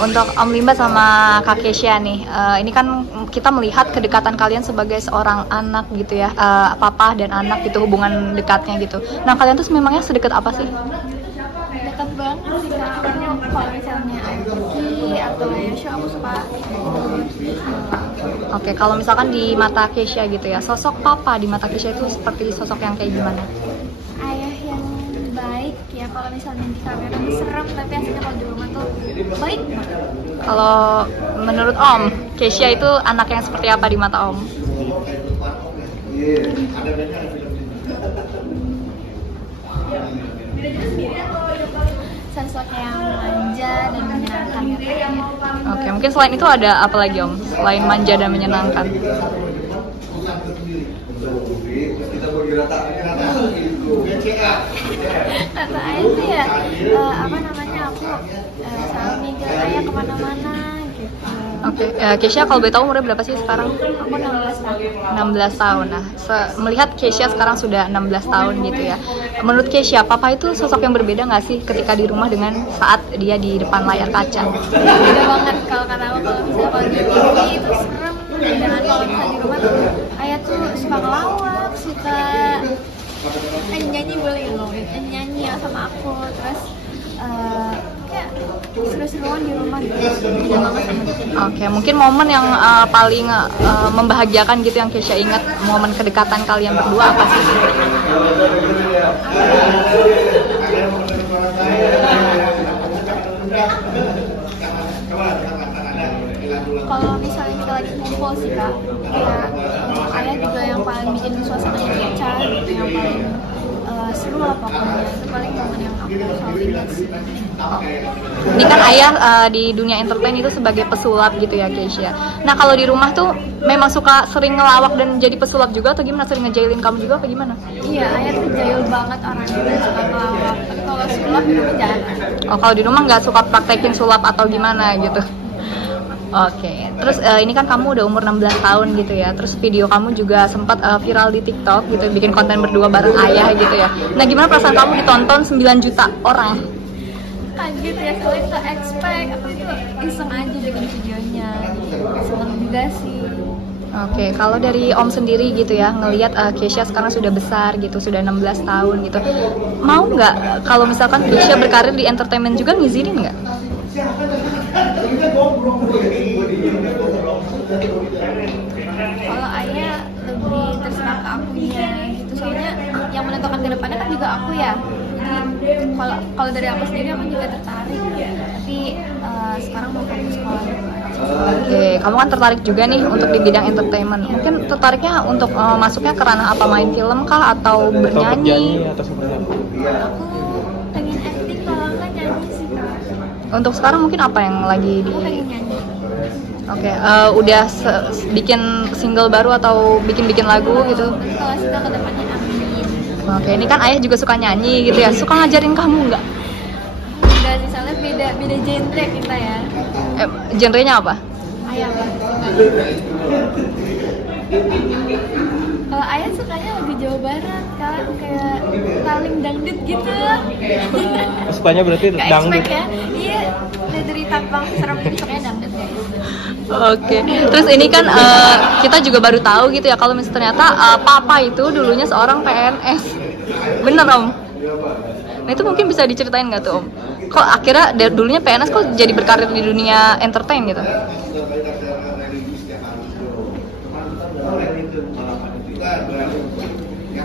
Untuk Om Limba sama Kak Kesha nih, ini kan kita melihat kedekatan kalian sebagai seorang anak gitu ya, papa dan anak gitu, hubungan dekatnya gitu. Nah kalian tuh memangnya sedekat apa sih? Dekat banget sih Kak, karena kalau misalnya ayah pergi atau ayah show aku suka ikut. Oke, kalau misalkan di mata Kesha gitu ya, sosok papa di mata Kesha itu seperti sosok yang kayak gimana? Ayah yang baik ya, kalau misalnya di kamera serem, tapi aslinya kalau di rumah tuh baik banget. Kalau menurut Om, Kesha itu anak yang seperti apa di mata Om? Sosok yang manja dan menyenangkan ya. Oke, mungkin selain itu ada apa lagi Om? Selain manja dan menyenangkan? Kata ayah sih ya, apa namanya, aku selalu mikir ayah kemana-mana gitu. Oke, Kesha kalau boleh tahu umurnya berapa sih sekarang? Aku 16 tahun. 16 tahun. Nah, melihat Kesha sekarang sudah 16 tahun gitu ya. Menurut Kesha, papa itu sosok yang berbeda nggak sih ketika di rumah dengan saat dia di depan layar kaca? Beda banget kalau kata aku, kalau misalnya kalau di TV itu serem, jangan kalau misalnya di rumah tuh ayah tuh suka ngelawak, suka nyanyi, boleh nyanyi ya sama aku, terus kayak seru-seruan di rumah gitu. Beda banget sama di TV. Oke, mungkin momen yang paling membahagiakan gitu yang Kesha ingat, momen kedekatan kalian berdua apa sih? Kalau misalnya kita lagi ngumpul sih Kak, ya ayah juga yang paling bikin suasananya kecah gitu, yang paling seru lah pokoknya. Itu paling momen yang aku selalu ingat sih. Ini kan ayah di dunia entertain itu sebagai pesulap gitu ya Kesha. Nah kalau di rumah tuh memang suka sering ngelawak dan jadi pesulap juga atau gimana? Sering ngejailin kamu juga apa gimana? Iya, ayah tuh jahil banget orangnya, suka ngelawak. Tapi kalau sulap di rumah jangan. Oh kalau di rumah nggak suka praktekin sulap atau gimana gitu? Oke, terus ini kan kamu udah umur 16 tahun gitu ya. Terus video kamu juga sempat viral di TikTok gitu, bikin konten berdua bareng ayah gitu ya. Nah, gimana perasaan kamu ditonton 9 juta orang? Kaget ya, soalnya kita expect, aku tuh iseng aja bikin videonya. Jadi seneng juga sih. Oke, kalau dari Om sendiri gitu ya, ngelihat Kesha sekarang sudah besar gitu, sudah 16 tahun gitu. Mau nggak kalau misalkan Kesha berkarir di entertainment juga, ngizinin nggak? Kalau ayah lebih terserah ke akunya gitu, soalnya yang menentukan ke depannya kan juga aku ya. Jadi kalau dari aku sendiri aku juga tertarik, tapi sekarang mau fokus sekolah dulu aja. Oke, kamu kan tertarik juga nih untuk di bidang entertainment. Mungkin tertariknya untuk masuknya ke ranah apa, main film kah atau bernyanyi? Atau seperti apa? Aku pengen acting, kalau nggak nyanyi sih Kak. Untuk sekarang mungkin apa yang lagi di? Aku pengen nyanyi. Oke, udah bikin single baru atau bikin lagu gitu? Kalau sudah ke depannya amin. Oke, ini kan ayah juga suka nyanyi gitu ya. Suka ngajarin kamu nggak? Udah misalnya beda genre kita ya. Genrenya apa? Ayah apa? Kalau ayah sukanya lagu Jawa Barat kan, kayak Taling Dangdut gitu. Sukanya berarti Gak dangdut. expect ya. Iya, dari tampang serem ini sukanya dangdut ya. Oke, terus ini kan kita juga baru tahu gitu ya kalau misalnya ternyata papa itu dulunya seorang PNS. Bener Om? Nah itu mungkin bisa diceritain nggak tuh Om? Kok akhirnya dari dulunya PNS kok jadi berkarir di dunia entertain gitu?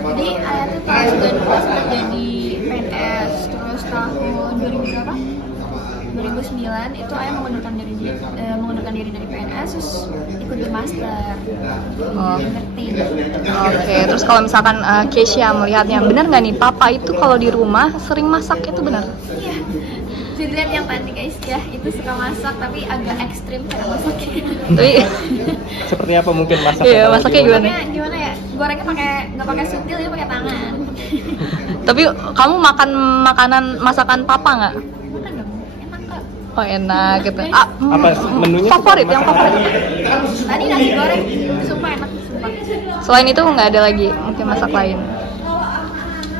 Jadi ayah tuh tahun 2012 jadi PNS, terus tahun 2009 itu ayah mengundurkan diri dari PNS, terus ikut bermaster. Oh. Ngerti. Oke, terus kalau misalkan Kesha melihatnya, benar nggak nih papa itu kalau di rumah sering masak, itu benar? Iya. Dilihat yang tadi guys ya, itu suka masak tapi agak ekstrim cara masaknya. Tapi Seperti apa mungkin masaknya? iya, masaknya gimana? Gimana ya? Gorengnya nggak pakai sutil, dia pakai tangan. Tapi kamu makan makanan masakan papa nggak? Makan dong, enak kok. Oh enak gitu. Apa menunya? Favorit, yang favorit. Tadi nasi goreng, sumpah enak, sumpah. Selain itu nggak ada lagi mungkin masak lain.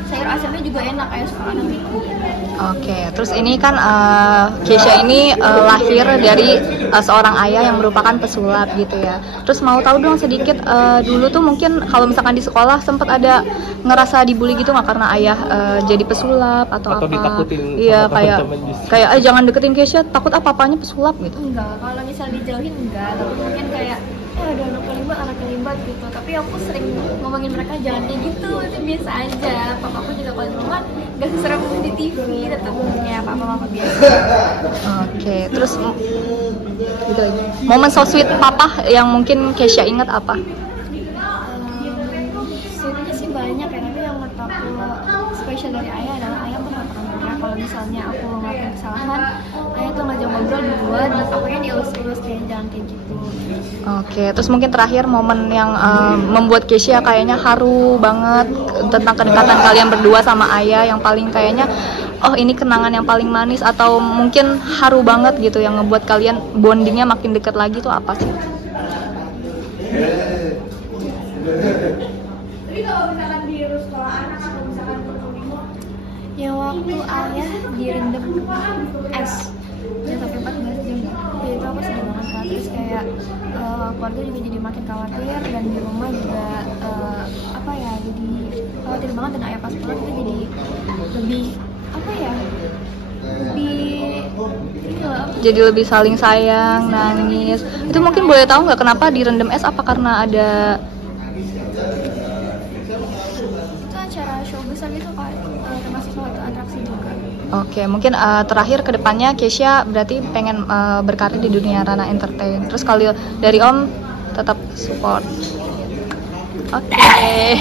Sayur hasilnya juga enak kayak suka anak bikin. Oke, terus ini kan Keisha ini lahir dari seorang ayah yang merupakan pesulap gitu ya. Terus mau tahu dong sedikit, dulu tuh mungkin kalau misalkan di sekolah sempat ada ngerasa dibully gitu nggak karena ayah jadi pesulap atau apa? Ditakutin Iya, sama kayak teman-teman justru. kayak jangan deketin Keisha, takut apa-apanya pesulap gitu. Enggak, kalau misal dijauhin enggak, tapi mungkin kayak ada anak kelimbat gitu. Tapi aku sering ngomongin mereka jangan kayak gitu, itu biasa aja. Papaku juga kalau di rumah gak seserem di TV, tetap kayak papa biasa. Oke, terus gitu lagi. Momen so sweet papa yang mungkin Keisha ingat apa? Sweetnya sih banyak ya, tapi yang menurut aku spesial dari ayah adalah ayah tuh gak pernah marah. Kalau misalnya aku ngelakuin kesalahan, ayah tuh ngajak ngobrol duluan, terus aku yang dielus-elus kayak jangan kayak gitu. Oke, terus mungkin terakhir momen yang membuat Keisha kayaknya haru banget tentang kedekatan kalian berdua sama ayah yang paling kayaknya oh ini kenangan yang paling manis atau mungkin haru banget gitu yang ngebuat kalian bondingnya makin deket lagi tuh apa sih? Ya waktu ayah direndam es dan sampai 14 jam ya itu aku sedih banget kan. Terus kayak keluarga juga jadi makin khawatir dan di rumah juga apa ya jadi khawatir banget dan ayah pas pulang itu jadi lebih apa ya lebih Jadi lebih saling sayang, nangis. Itu mungkin boleh tahu nggak kenapa direndam es? Apa karena ada itu acara show besar gitu kan, termasuk suatu atraksi juga. Oke, mungkin terakhir ke depannya Keisha berarti pengen berkarir di dunia ranah entertain. Terus kalau dari Om tetap support. Oke.